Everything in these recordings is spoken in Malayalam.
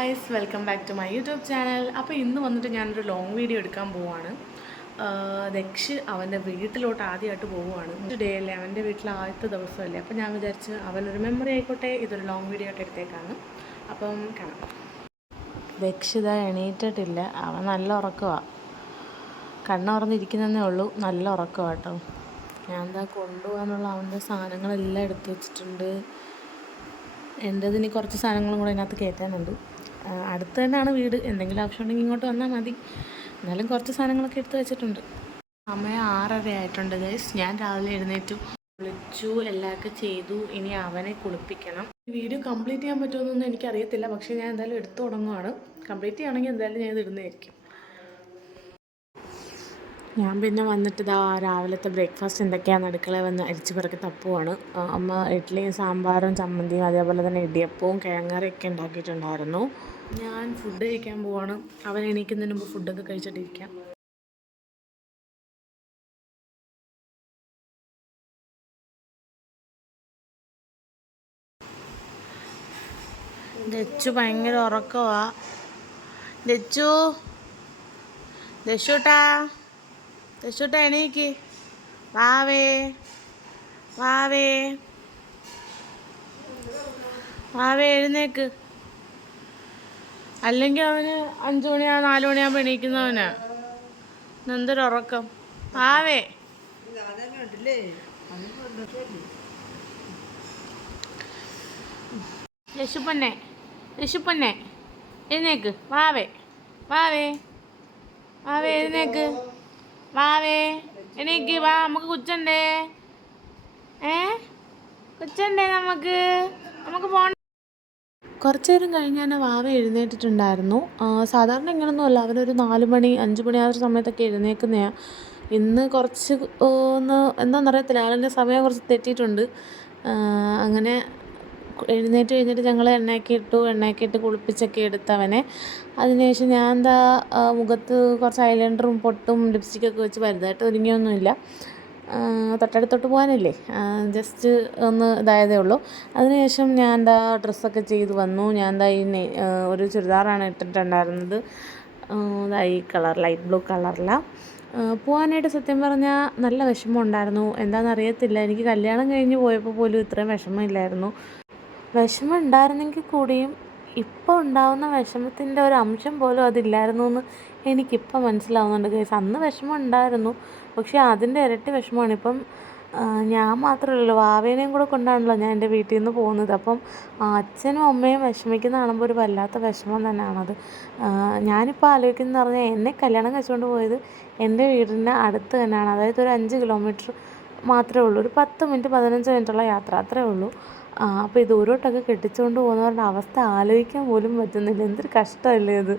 Guys, welcome back to my YouTube channel. അപ്പോൾ ഇന്ന് വന്നിട്ട് ഞാനൊരു ലോങ് വീഡിയോ എടുക്കാൻ പോവുകയാണ്. ദക്ഷ് അവൻ്റെ വീട്ടിലോട്ട് ആദ്യമായിട്ട് പോവുകയാണ്. ഡേ അല്ലേ, അവൻ്റെ വീട്ടിൽ ആദ്യത്തെ ദിവസമല്ലേ. അപ്പോൾ ഞാൻ വിചാരിച്ച് അവനൊരു മെമ്മറി ആയിക്കോട്ടെ, ഇതൊരു ലോങ് വീഡിയോ ആയിട്ട് എടുത്തേക്കാണ്. അപ്പം കാണാം. ദക്ഷിത എണീറ്റിട്ടില്ല, അവൻ നല്ല ഉറക്കമാണ്. കണ്ണുറന്നിരിക്കുന്നതേ ഉള്ളൂ, നല്ല ഉറക്കമാണ് കേട്ടോ. ഞാൻ എന്താ കൊണ്ടുപോകാനുള്ള അവൻ്റെ സാധനങ്ങളെല്ലാം എടുത്തു വെച്ചിട്ടുണ്ട്. എൻ്റെതിന് കുറച്ച് സാധനങ്ങളും കൂടെ അതിനകത്ത് കയറ്റാനുണ്ട്. അടുത്ത് തന്നെയാണ് വീട്, എന്തെങ്കിലും ആവശ്യം ഉണ്ടെങ്കിൽ ഇങ്ങോട്ട് വന്നാൽ മതി. എന്നാലും കുറച്ച് സാധനങ്ങളൊക്കെ എടുത്ത് വെച്ചിട്ടുണ്ട്. സമയം 6:30 ആയിട്ടുണ്ട് ഗൈസ്. ഞാൻ രാവിലെ എഴുന്നേറ്റു, കുളിച്ചു, എല്ലാവർക്കും ചെയ്തു. ഇനി അവനെ കുളിപ്പിക്കണം. വീഡിയോ കംപ്ലീറ്റ് ചെയ്യാൻ പറ്റുമെന്നൊന്നും എനിക്കറിയത്തില്ല, പക്ഷേ ഞാൻ എന്തായാലും എടുത്തു തുടങ്ങുവാണ്. കംപ്ലീറ്റ് ചെയ്യുകയാണെങ്കിൽ എന്തായാലും ഞാൻ ഇത് ഇടുന്നതായിരിക്കും. ഞാൻ പിന്നെ വന്നിട്ട് രാവിലത്തെ ബ്രേക്ക്ഫാസ്റ്റ് എന്തൊക്കെയാണെന്ന് അടുക്കളയിൽ വന്ന് അരിച്ചു പിറക്കി തപ്പുവാണ്. അമ്മ ഇഡ്ഡലിയും സാമ്പാറും ചമ്മന്തിയും അതേപോലെ തന്നെ ഇടിയപ്പവും കിഴങ്ങറിയൊക്കെ ഉണ്ടാക്കിയിട്ടുണ്ടായിരുന്നു. ഞാൻ ഫുഡ് കഴിക്കാൻ പോവാണ്. അവൻ എണീക്കുന്നതിന് മുമ്പ് ഫുഡൊക്കെ കഴിച്ചിട്ടിരിക്കാം. ദച്ചു ഭയങ്കര ഉറക്കവാ. ദശൂട്ടാ എണീക്ക്. വാവേ എഴുന്നേക്ക്. അല്ലെങ്കിൽ അവന് 5 മണിയാ 4 മണിയാകുമ്പോൾ എണീക്കുന്നവനാ. എന്തൊരു ഉറക്കം. വാവേ യശുപ്പൊന്നെ എഴുന്നേക്ക്. വാവേ എഴുന്നേക്ക്. എണീക്ക്. വാ, നമുക്ക് കുച്ചണ്ടേ. കുച്ചണ്ടേ നമുക്ക് പോണ്ട. കുറച്ചു നേരം കഴിഞ്ഞാൽ വാവ എഴുന്നേറ്റിട്ടുണ്ടായിരുന്നു. സാധാരണ ഇങ്ങനൊന്നും അല്ല, അവനൊരു 4 മണി 5 മണി ആ ഒരു സമയത്തൊക്കെ എഴുന്നേക്കുന്നതാണ്. ഇന്ന് കുറച്ച് എന്താണെന്നറിയത്തില്ല, ആളിൻ്റെ സമയം കുറച്ച് തെറ്റിയിട്ടുണ്ട്. അങ്ങനെ എഴുന്നേറ്റ് കഴിഞ്ഞിട്ട് ഞങ്ങൾ എണ്ണയൊക്കെ ഇട്ട് കുളിപ്പിച്ചൊക്കെ എടുത്തവനെ. അതിനുശേഷം ഞാൻ മുഖത്ത് കുറച്ച് ഐലൈനറും പൊട്ടും ലിപ്സ്റ്റിക്കൊക്കെ വെച്ച് വലുതായിട്ട് ഒരുങ്ങിയൊന്നുമില്ല. തൊട്ടടുത്തോട്ട് പോകാനല്ലേ, ജസ്റ്റ് ഒന്ന് ഇതായതേ ഉള്ളൂ. അതിനുശേഷം ഞാൻ ഡ്രസ്സൊക്കെ ചെയ്ത് വന്നു. ഞാൻ ഒരു ചുരിദാറാണ് ഇട്ടിട്ടുണ്ടായിരുന്നത്. ഈ കളർ ലൈറ്റ് ബ്ലൂ കളറിലാണ്. പോകാനായിട്ട് സത്യം പറഞ്ഞാൽ നല്ല വിഷമമുണ്ടായിരുന്നു. എന്താണെന്നറിയത്തില്ല, എനിക്ക് കല്യാണം കഴിഞ്ഞ് പോയപ്പോൾ പോലും ഇത്രയും വിഷമമില്ലായിരുന്നു. വിഷമം ഉണ്ടായിരുന്നെങ്കിൽ കൂടിയും ഇപ്പോൾ ഉണ്ടാകുന്ന വിഷമത്തിൻ്റെ ഒരു അംശം പോലും അതില്ലായിരുന്നു എന്ന് എനിക്കിപ്പം മനസ്സിലാവുന്നുണ്ട് ഗൈസ്. അന്ന് വിഷമം ഉണ്ടായിരുന്നു, പക്ഷേ അതിൻ്റെ ഇരട്ടി വിഷമമാണ് ഇപ്പം. ഞാൻ മാത്രമല്ലല്ലോ, വാവേനെയും കൂടെ കൊണ്ടാണല്ലോ ഞാൻ എൻ്റെ വീട്ടിൽ നിന്ന് പോകുന്നത്. അപ്പം അച്ഛനും അമ്മയും വിഷമിക്കുന്ന കാണുമ്പോൾ ഒരു വല്ലാത്ത വിഷമം തന്നെയാണത്. ഞാനിപ്പോൾ ആലോചിക്കുന്നതെന്ന് പറഞ്ഞാൽ, എന്നെ കല്യാണം കഴിച്ചുകൊണ്ട് പോയത് എൻ്റെ വീടിൻ്റെ അടുത്ത് തന്നെയാണ്. അതായത് ഒരു 5 കിലോമീറ്റർ മാത്രമേ ഉള്ളൂ, ഒരു 10 മിനിറ്റ് 15 മിനിറ്റുള്ള യാത്ര, അത്രേ ഉള്ളൂ. അപ്പോൾ ഈ ദൂരോട്ടൊക്കെ കെട്ടിച്ചുകൊണ്ട് പോകുന്നവരുടെ അവസ്ഥ ആലോചിക്കാൻ പോലും പറ്റുന്നില്ല. എന്തൊരു കഷ്ടമല്ലേ ഇത്.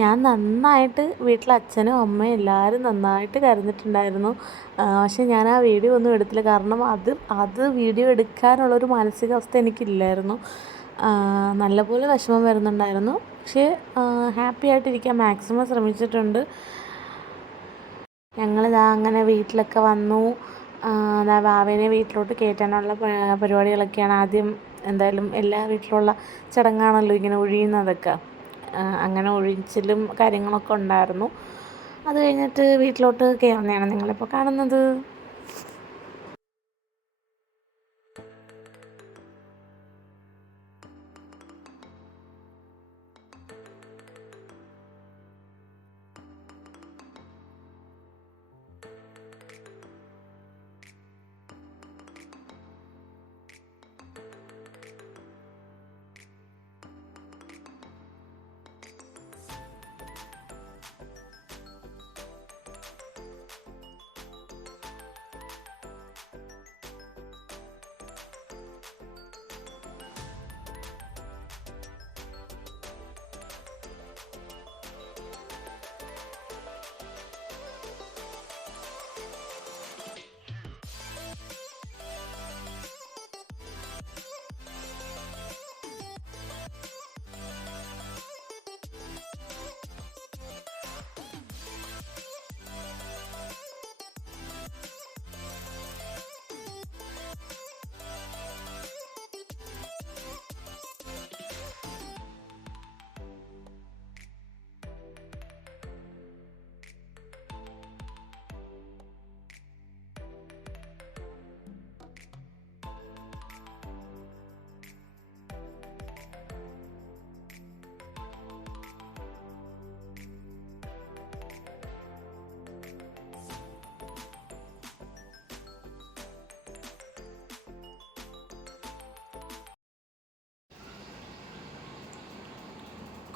ഞാൻ നന്നായിട്ട് വീട്ടിൽ അച്ഛനും അമ്മയും എല്ലാവരും നന്നായിട്ട് കരഞ്ഞിട്ടുണ്ടായിരുന്നു. പക്ഷേ ഞാൻ ആ വീഡിയോ ഒന്നും എടുത്തില്ല, കാരണം അത് വീഡിയോ എടുക്കാനുള്ളൊരു മാനസികാവസ്ഥ എനിക്കില്ലായിരുന്നു. നല്ലപോലെ വിഷമം വരുന്നുണ്ടായിരുന്നു, പക്ഷേ ഹാപ്പി ആയിട്ടിരിക്കാൻ മാക്സിമം ശ്രമിച്ചിട്ടുണ്ട്. ഞങ്ങളിതാ അങ്ങനെ വീട്ടിലൊക്കെ വന്നു. വാവേനെ വീട്ടിലോട്ട് കയറ്റാനുള്ള പരിപാടികളൊക്കെയാണ്. ആദ്യം എന്തായാലും എല്ലാ വീട്ടിലുള്ള ചടങ്ങാണല്ലോ ഇങ്ങനെ ഒഴിയുന്നതൊക്കെ. അങ്ങനെ ഒഴിച്ചിലും കാര്യങ്ങളൊക്കെ ഉണ്ടായിരുന്നു. അത് കഴിഞ്ഞിട്ട് വീട്ടിലോട്ട് കയറുന്നതാണ് നിങ്ങളിപ്പോൾ കാണുന്നത്.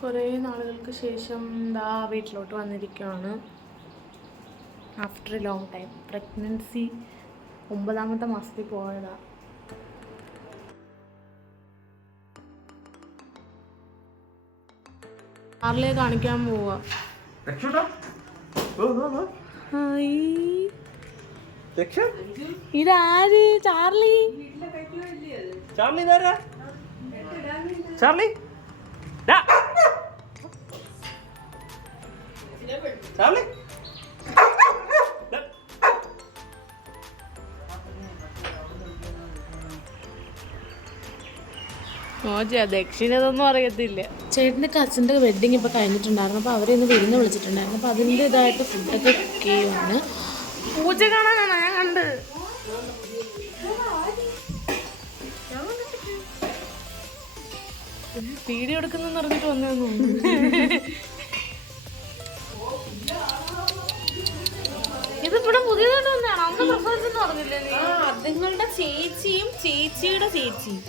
കുറേ നാളുകൾക്ക് ശേഷം ദാ വീട്ടിലോട്ട് വന്നിരിക്കുകയാണ്. After a long time. Pregnancy 9ാമത്തെ മാസത്തിൽ പോയതാ. ചാർലിയെ കാണിക്കാൻ പോവാ. ഇതാര്? ചാർലി. ചാർലി ചാർലി ചാർലി ദക്ഷിണതൊന്നും അറിയത്തില്ല. ചേട്ടൻ്റെ കസിൻ്റെ വെഡ്ഡിങ് ഇപ്പോൾ കഴിഞ്ഞിട്ടുണ്ടായിരുന്നു. അപ്പോൾ അവരെ ഇന്ന് വിരുന്ന് വിളിച്ചിട്ടുണ്ടായിരുന്നു. അപ്പോൾ അതിൻ്റെ ഇതായിട്ട് ഫുഡൊക്കെ കുക്ക് ചെയ്യുവാണ്. പൂജ കാണാനാണ് ഞാൻ കണ്ട്. വീഡിയോ എടുക്കുന്നെന്ന് പറഞ്ഞിട്ട് വന്നു. ഇതിവിടെ പുതിയതായിട്ട് വന്നതാണോ? അന്ന് പ്രസവിച്ചെന്ന് പറഞ്ഞില്ലേ നീ? നിങ്ങളുടെ ചേച്ചിയും ചേച്ചിയുടെ ചേച്ചിയും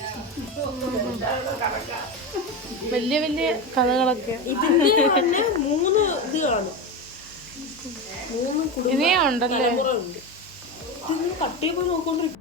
വലിയ വലിയ കഥകളൊക്കെ. ഇതിന്റെ തന്നെ 3 ഇത് കാണും. 3 ഇനിയും ഉണ്ടല്ലേ? കട്ട് ചെയ്ത് നോക്കൊണ്ടിരിക്കും.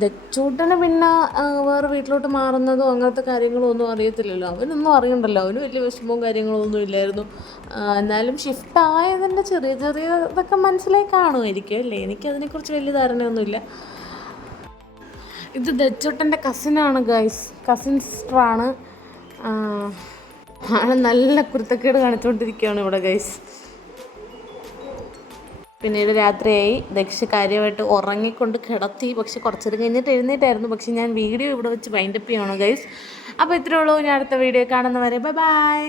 ദച്ചൂട്ടന് പിന്നെ വേറെ വീട്ടിലോട്ട് മാറുന്നതോ അങ്ങനത്തെ കാര്യങ്ങളോ ഒന്നും അറിയത്തില്ലല്ലോ. അവനൊന്നും അറിയണ്ടല്ലോ. അവന് വലിയ വിഷമവും കാര്യങ്ങളോ ഒന്നും ഇല്ലായിരുന്നു. എന്നാലും ഷിഫ്റ്റ് ആയതിൻ്റെ ചെറിയ ചെറിയ ഇതൊക്കെ മനസ്സിലായി കാണുമായിരിക്കും അല്ലേ? എനിക്കതിനെക്കുറിച്ച് വലിയ ധാരണയൊന്നുമില്ല. ഇത് ദച്ചൂട്ടൻ്റെ കസിനാണ് ഗൈസ്. കസിൻ സിസ്റ്ററാണ്. നല്ല കുരുത്തക്കേട് കാണിച്ചുകൊണ്ടിരിക്കുകയാണ് ഇവിടെ ഗൈസ്. പിന്നീട് രാത്രിയായി. ദക്ഷ കാര്യമായിട്ട് ഉറങ്ങിക്കൊണ്ട് കിടത്തി. പക്ഷെ കുറച്ചേരം കഴിഞ്ഞിട്ട് എഴുന്നേറ്റായിരുന്നു. പക്ഷെ ഞാൻ വീഡിയോ ഇവിടെ വെച്ച് വൈൻഡപ്പ് ചെയ്യണം ഗൈസ്. അപ്പോൾ ഇത്രയേ ഉള്ളൂ. ഞാൻ അടുത്ത വീഡിയോ കാണുന്നവരെ ബൈ ബൈ.